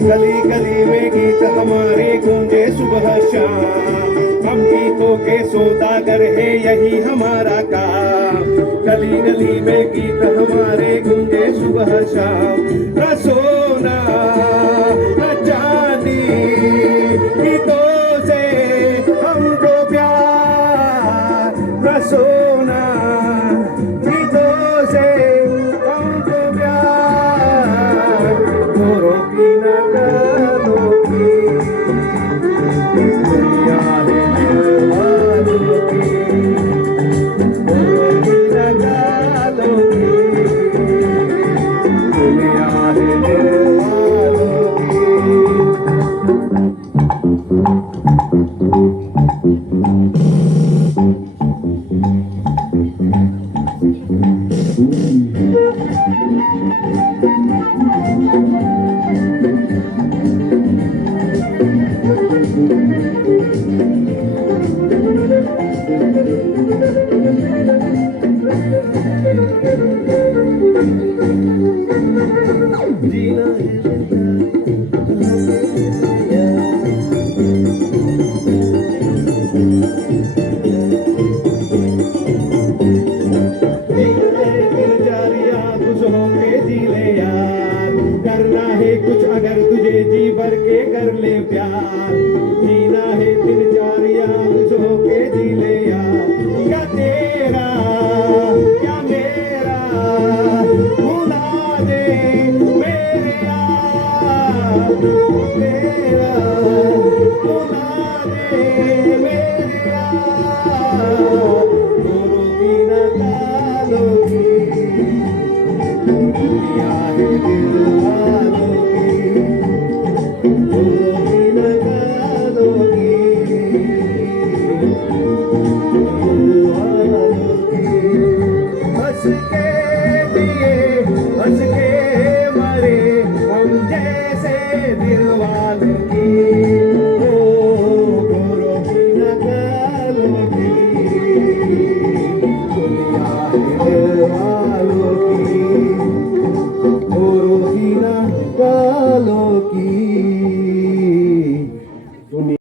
गली गली में गीत हमारे गूंजे सुबह शाम, हम गीतों के सौदागर है यही हमारा काम। गली गली में गीत हमारे गूंजे सुबह शाम, न सोना न चांदी गीतों से हमको प्यार, न सोना गीतों से हमको प्यार। गोरों की न कालों की दुनिया है दिल वालों की, गोरों की न कालों की दुनिया है दिल वालों जीना करना है कुछ अगर तुझे जी भर के कर ले प्यार, जीना है दिल जारिया कुछ होके जी ले यार। क्या तेरा क्या मेरा भुला दे मेरे यार, तेरा भुला दे मेरे यार। गोरों की न कालों की दुनिया है दिल वालों की, गोरों की न कालों की दिल वालों की। हंस के दिए हंस के मरे हम जैसे दिल वालों की, गोरों की न कालों की दुनिया है दिल वालों की, गोरों की न कालों की दुनिया।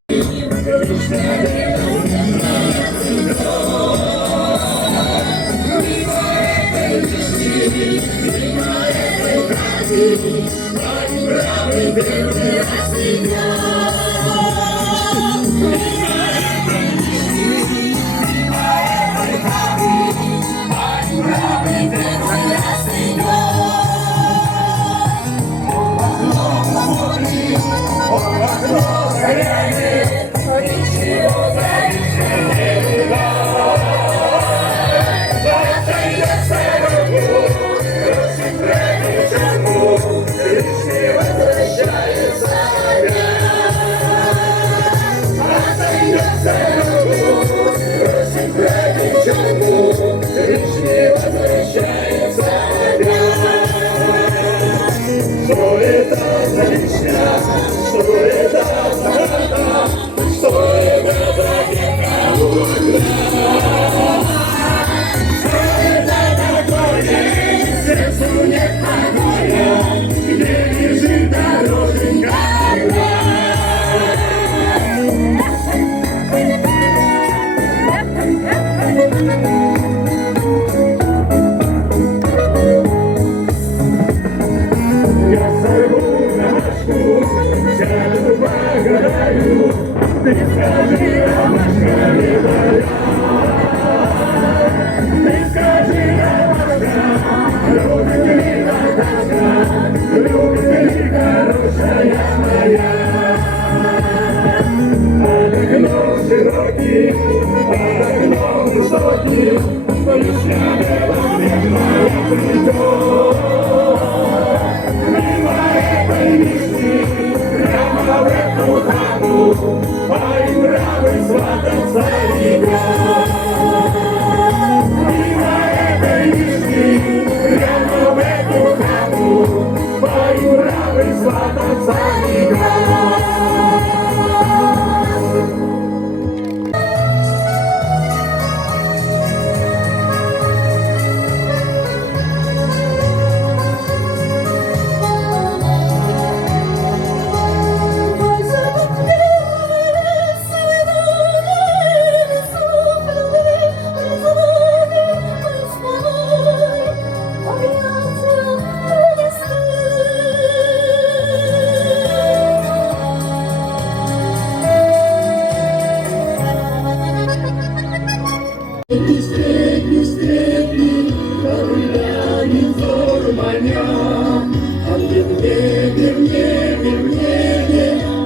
нем, а где в небе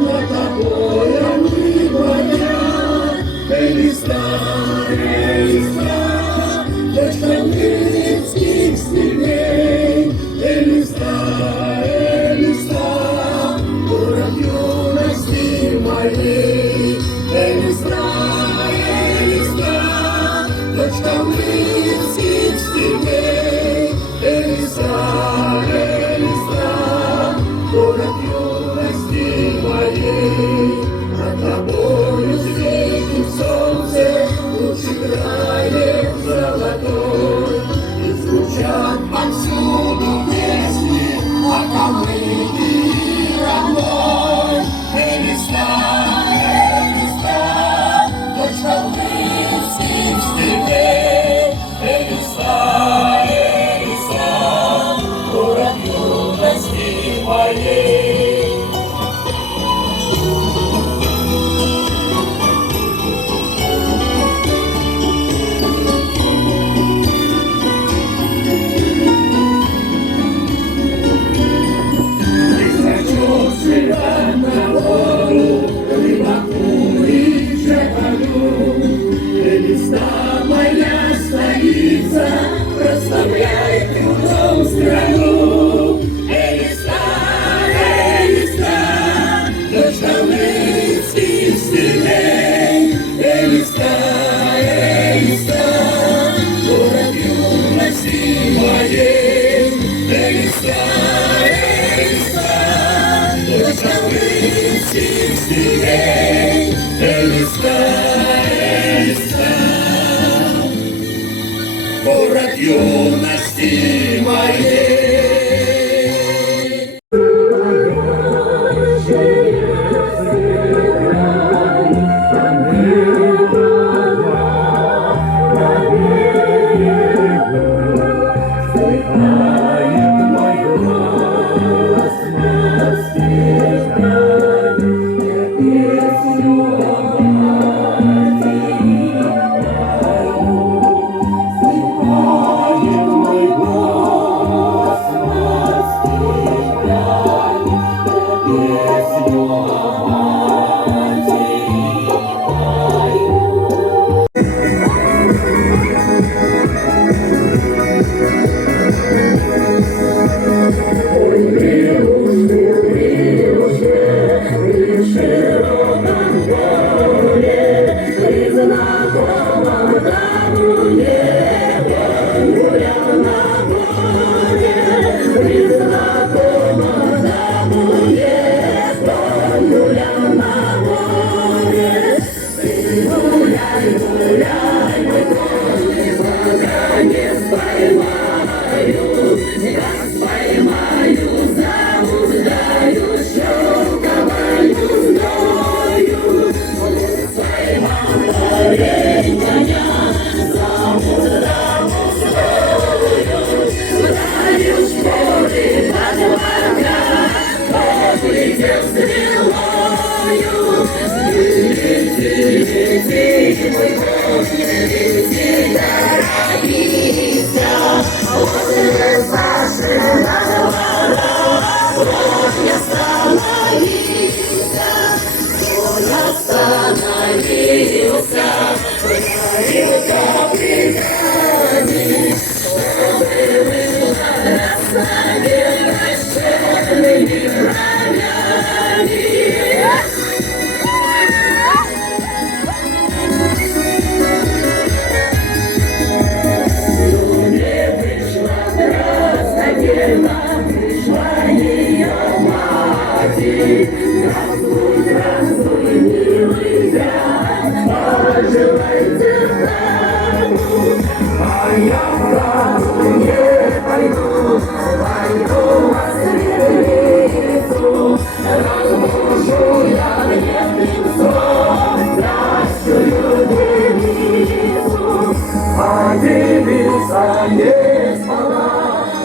над тобой они горят. Элиста, дочка Минских степей, Элиста, город юности моей, Элиста, дочка Минских степей, Элиста, город юности моей, над тобою светит солнце, луч играет золотой, и звучат повсюду песни о Калмыкии родной. Элиста, дочка Минских степей, Элиста, город юности моей. Элиста, моя столица, прославляет трудом страну. Элиста, дочка Минских степей, Элиста, город юности моей, Элиста, дочка Минских степей, Элиста, город юности моей.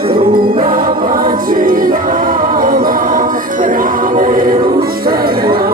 Друга починала правой ручкой.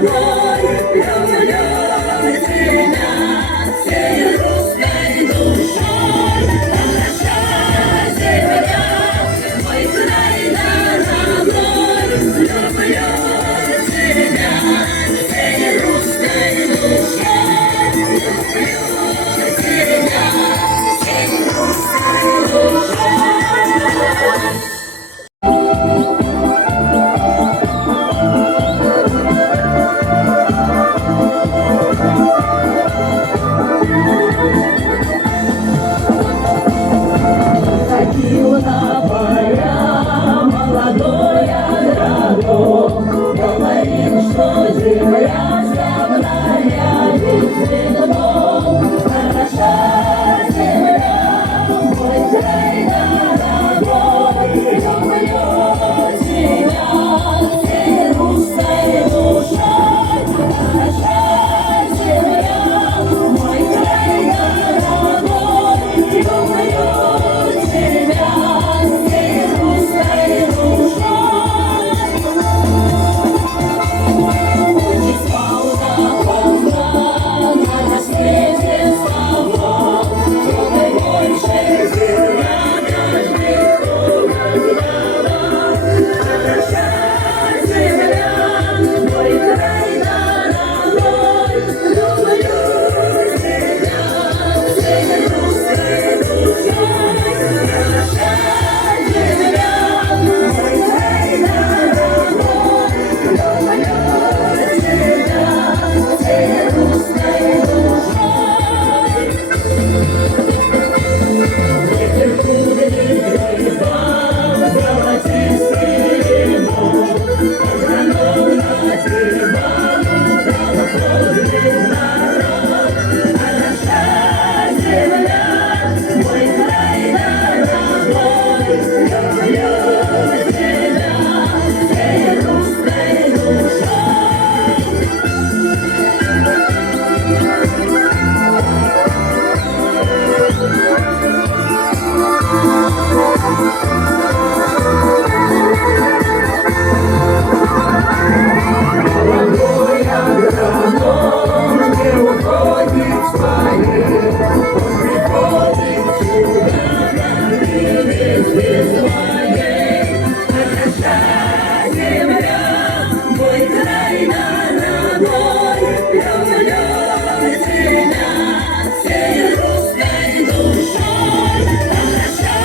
дорогой, люблю тебя всей русской душой. Наша земля, мой край дорогой, люблю тебя всей русской душой. Люблю тебя всей русской душой. Ходил на поля молодой агроном, говорил, что земля земная ведь вином. Хороша земля, мой край дорогой, люблю тебя всей русской душой. Хороша земля, мой край дорогой, люблю тебя всей русской душой. Не спал допоздна на рассвете славу, трудной больше земля дождей угодила. Хороша земля, мой край дорогой, люблю тебя всей русской душой. Хороша земля, мой край дорогой, люблю тебя всей русской душой. Ветер кудрит грибам золотистый мох, агроном на дивану колхозный народ. Хороша земля, мой край дорогой, люблю тебя всей русской душой. Молодой агроном не уходит в свои, он приходит сюда, привет из моей. Хороша земля, мой край дорогой, люблю тебя всей русской душой. Хороша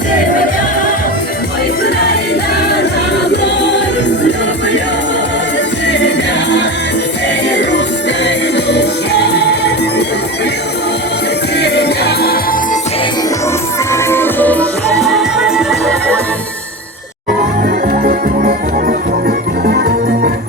земля, мой край дорогой, люблю тебя всей русской душой. Люблю тебя всей русской душой.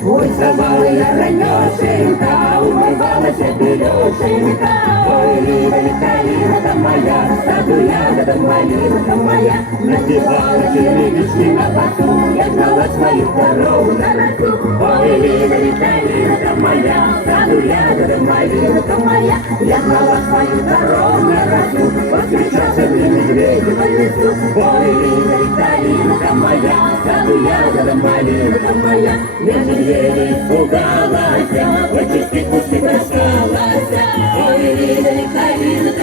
Ой, завалая ранешенька, умывалась белешенька. Ой, Лида, Лида моя, в саду ягода малинка моя. Напевала черемички на басу, я гнала свою корову на росу. Ой, Лида, Лида моя, в саду ягода малинка моя. Я гнала свою корову на росу, повстречался мне медведь по лесу. Ой, Лида моя, в саду ягода малинка моя. Я медведя испугалась, очистки кусты бросалась. Ой, Лида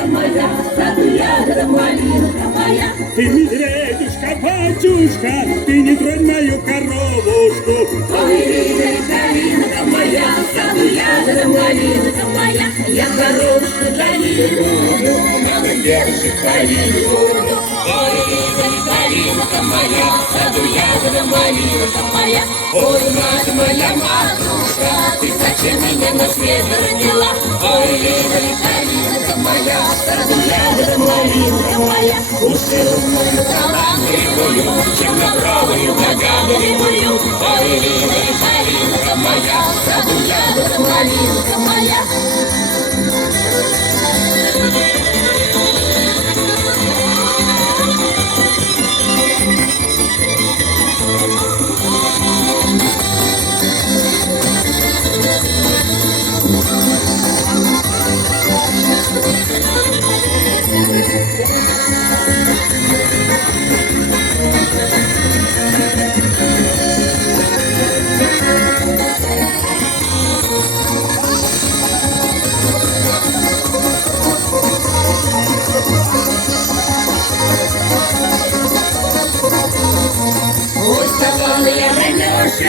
моя, в саду ягода малинка моя. Ты, медведюшка, батюшка, ты не тронь мою коровушку. Ой, Лида моя, в саду ягода малинка моя. Я коровушку долину, надо держит калину. Ой, Лида моя, в саду ягода малинка моя. Ой, мать моя, матушка, ты зачем меня на свет родила? Ой, Лида моя, в саду ягода малинка моя. Ушилную талантливую, чернобровую, догадливую. Ой, Лида моя, в саду ягода малинка моя.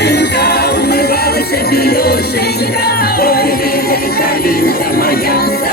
Білюшенька, умивалася білюшенька, ой, калинка моя,